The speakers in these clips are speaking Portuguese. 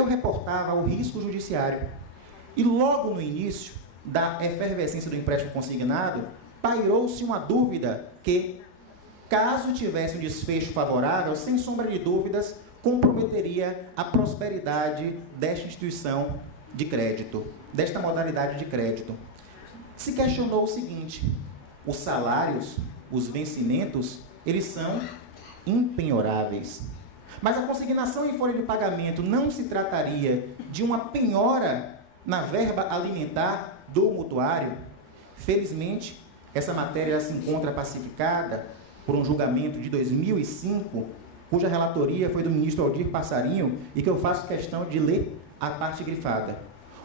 eu reportava o risco judiciário. E logo no início da efervescência do empréstimo consignado, pairou-se uma dúvida que, caso tivesse um desfecho favorável, sem sombra de dúvidas, comprometeria a prosperidade desta instituição de crédito, desta modalidade de crédito. Se questionou o seguinte: os salários, os vencimentos, eles são impenhoráveis. Mas a consignação em folha de pagamento não se trataria de uma penhora na verba alimentar do mutuário? Felizmente, essa matéria se encontra pacificada por um julgamento de 2005, cuja relatoria foi do ministro Aldir Passarinho, e que eu faço questão de ler a parte grifada.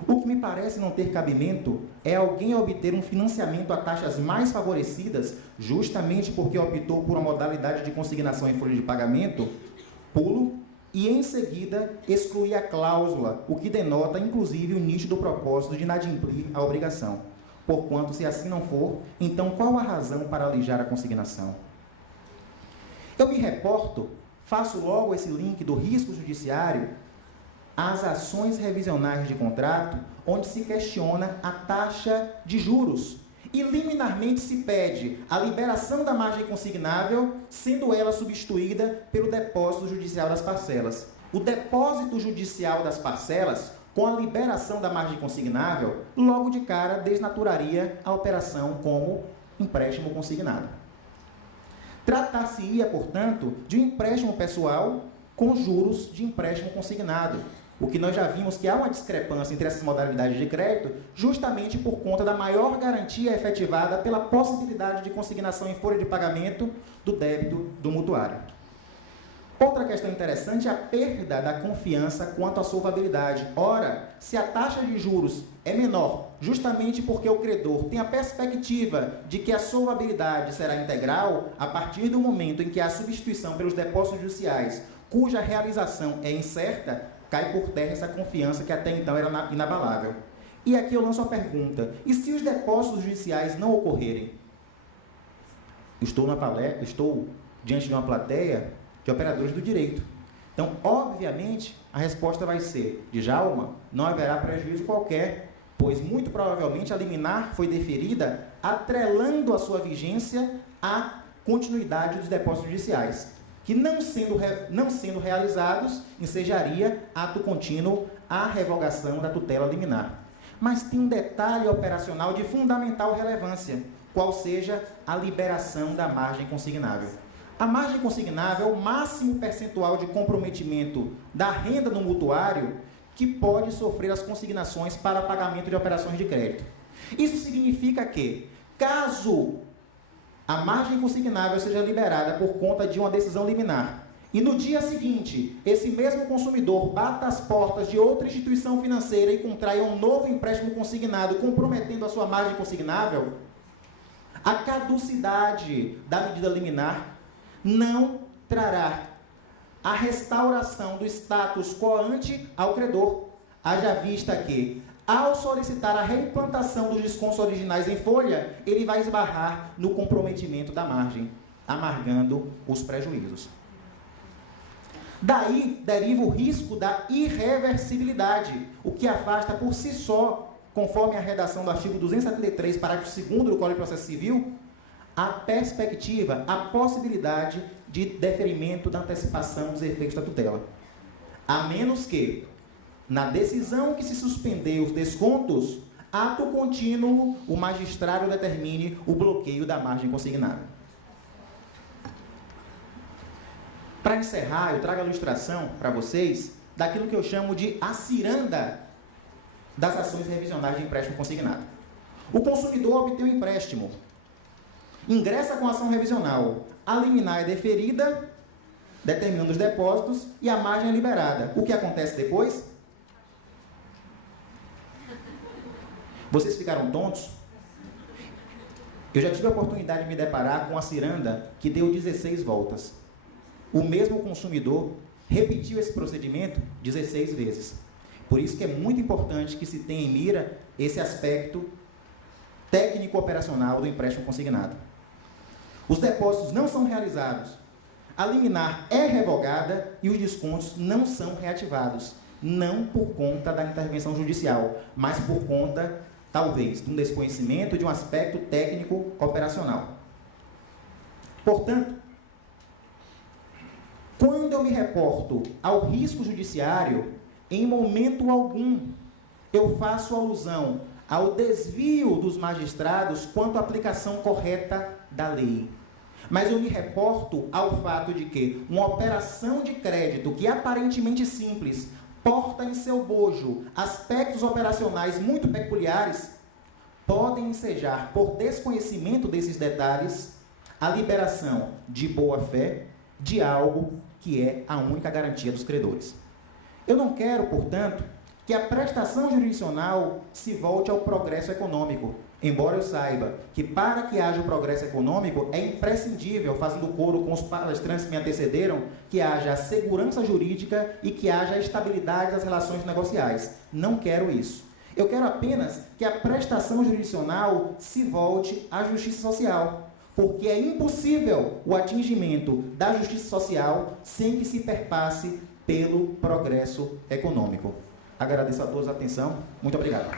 O que me parece não ter cabimento é alguém obter um financiamento a taxas mais favorecidas, justamente porque optou por uma modalidade de consignação em folha de pagamento, pulo, e em seguida excluir a cláusula, o que denota, inclusive, o nítido propósito de inadimplir a obrigação. Porquanto, se assim não for, então qual a razão para alijar a consignação? Eu me reporto, faço logo esse link do risco judiciário às ações revisionais de contrato, onde se questiona a taxa de juros. E liminarmente se pede a liberação da margem consignável, sendo ela substituída pelo depósito judicial das parcelas. O depósito judicial das parcelas, com a liberação da margem consignável, logo de cara desnaturaria a operação como empréstimo consignado. Tratar-se-ia, portanto, de um empréstimo pessoal com juros de empréstimo consignado. O que nós já vimos que há uma discrepância entre essas modalidades de crédito, justamente por conta da maior garantia efetivada pela possibilidade de consignação em folha de pagamento do débito do mutuário. Outra questão interessante é a perda da confiança quanto à solvabilidade. Ora, se a taxa de juros é menor, justamente porque o credor tem a perspectiva de que a solvabilidade será integral, a partir do momento em que há substituição pelos depósitos judiciais, cuja realização é incerta, cai por terra essa confiança que até então era inabalável. E aqui eu lanço a pergunta: e se os depósitos judiciais não ocorrerem? Estou diante de uma plateia de operadores do direito. Então, obviamente, a resposta vai ser: Djalma, não haverá prejuízo qualquer, pois muito provavelmente a liminar foi deferida atrelando a sua vigência à continuidade dos depósitos judiciais, que não sendo realizados, ensejaria ato contínuo a revogação da tutela liminar. Mas tem um detalhe operacional de fundamental relevância, qual seja a liberação da margem consignável. A margem consignável é o máximo percentual de comprometimento da renda do mutuário que pode sofrer as consignações para pagamento de operações de crédito. Isso significa que, caso a margem consignável seja liberada por conta de uma decisão liminar, e no dia seguinte, esse mesmo consumidor bata as portas de outra instituição financeira e contraia um novo empréstimo consignado, comprometendo a sua margem consignável, a caducidade da medida liminar não trará a restauração do status quo ante ao credor, haja vista que, ao solicitar a reimplantação dos descontos originais em folha, ele vai esbarrar no comprometimento da margem, amargando os prejuízos. Daí deriva o risco da irreversibilidade, o que afasta por si só, conforme a redação do artigo 273, parágrafo 2º do Código de Processo Civil, a perspectiva, a possibilidade de deferimento da antecipação dos efeitos da tutela. A menos que, na decisão que se suspender os descontos, ato contínuo, o magistrado determine o bloqueio da margem consignada. Para encerrar, eu trago a ilustração para vocês daquilo que eu chamo de a ciranda das ações revisionais de empréstimo consignado. O consumidor obtém o empréstimo, ingressa com a ação revisional, a liminar é deferida, determinando os depósitos, e a margem é liberada. O que acontece depois? Vocês ficaram tontos? Eu já tive a oportunidade de me deparar com a ciranda que deu 16 voltas. O mesmo consumidor repetiu esse procedimento 16 vezes. Por isso que é muito importante que se tenha em mira esse aspecto técnico-operacional do empréstimo consignado. Os depósitos não são realizados, a liminar é revogada e os descontos não são reativados. não por conta da intervenção judicial, mas por conta, talvez, de um desconhecimento de um aspecto técnico operacional. Portanto, quando eu me reporto ao risco judiciário, em momento algum eu faço alusão ao desvio dos magistrados quanto à aplicação correta da lei. Mas eu me reporto ao fato de que uma operação de crédito que aparentemente simples porta em seu bojo aspectos operacionais muito peculiares, podem ensejar, por desconhecimento desses detalhes, a liberação de boa-fé de algo que é a única garantia dos credores. Eu não quero, portanto, que a prestação jurisdicional se volte ao progresso econômico, embora eu saiba que para que haja o progresso econômico é imprescindível, fazendo coro com os palestrantes que me antecederam, que haja a segurança jurídica e que haja a estabilidade das relações negociais. Não quero isso. Eu quero apenas que a prestação jurisdicional se volte à justiça social, porque é impossível o atingimento da justiça social sem que se perpasse pelo progresso econômico. Agradeço a todos a atenção. Muito obrigado.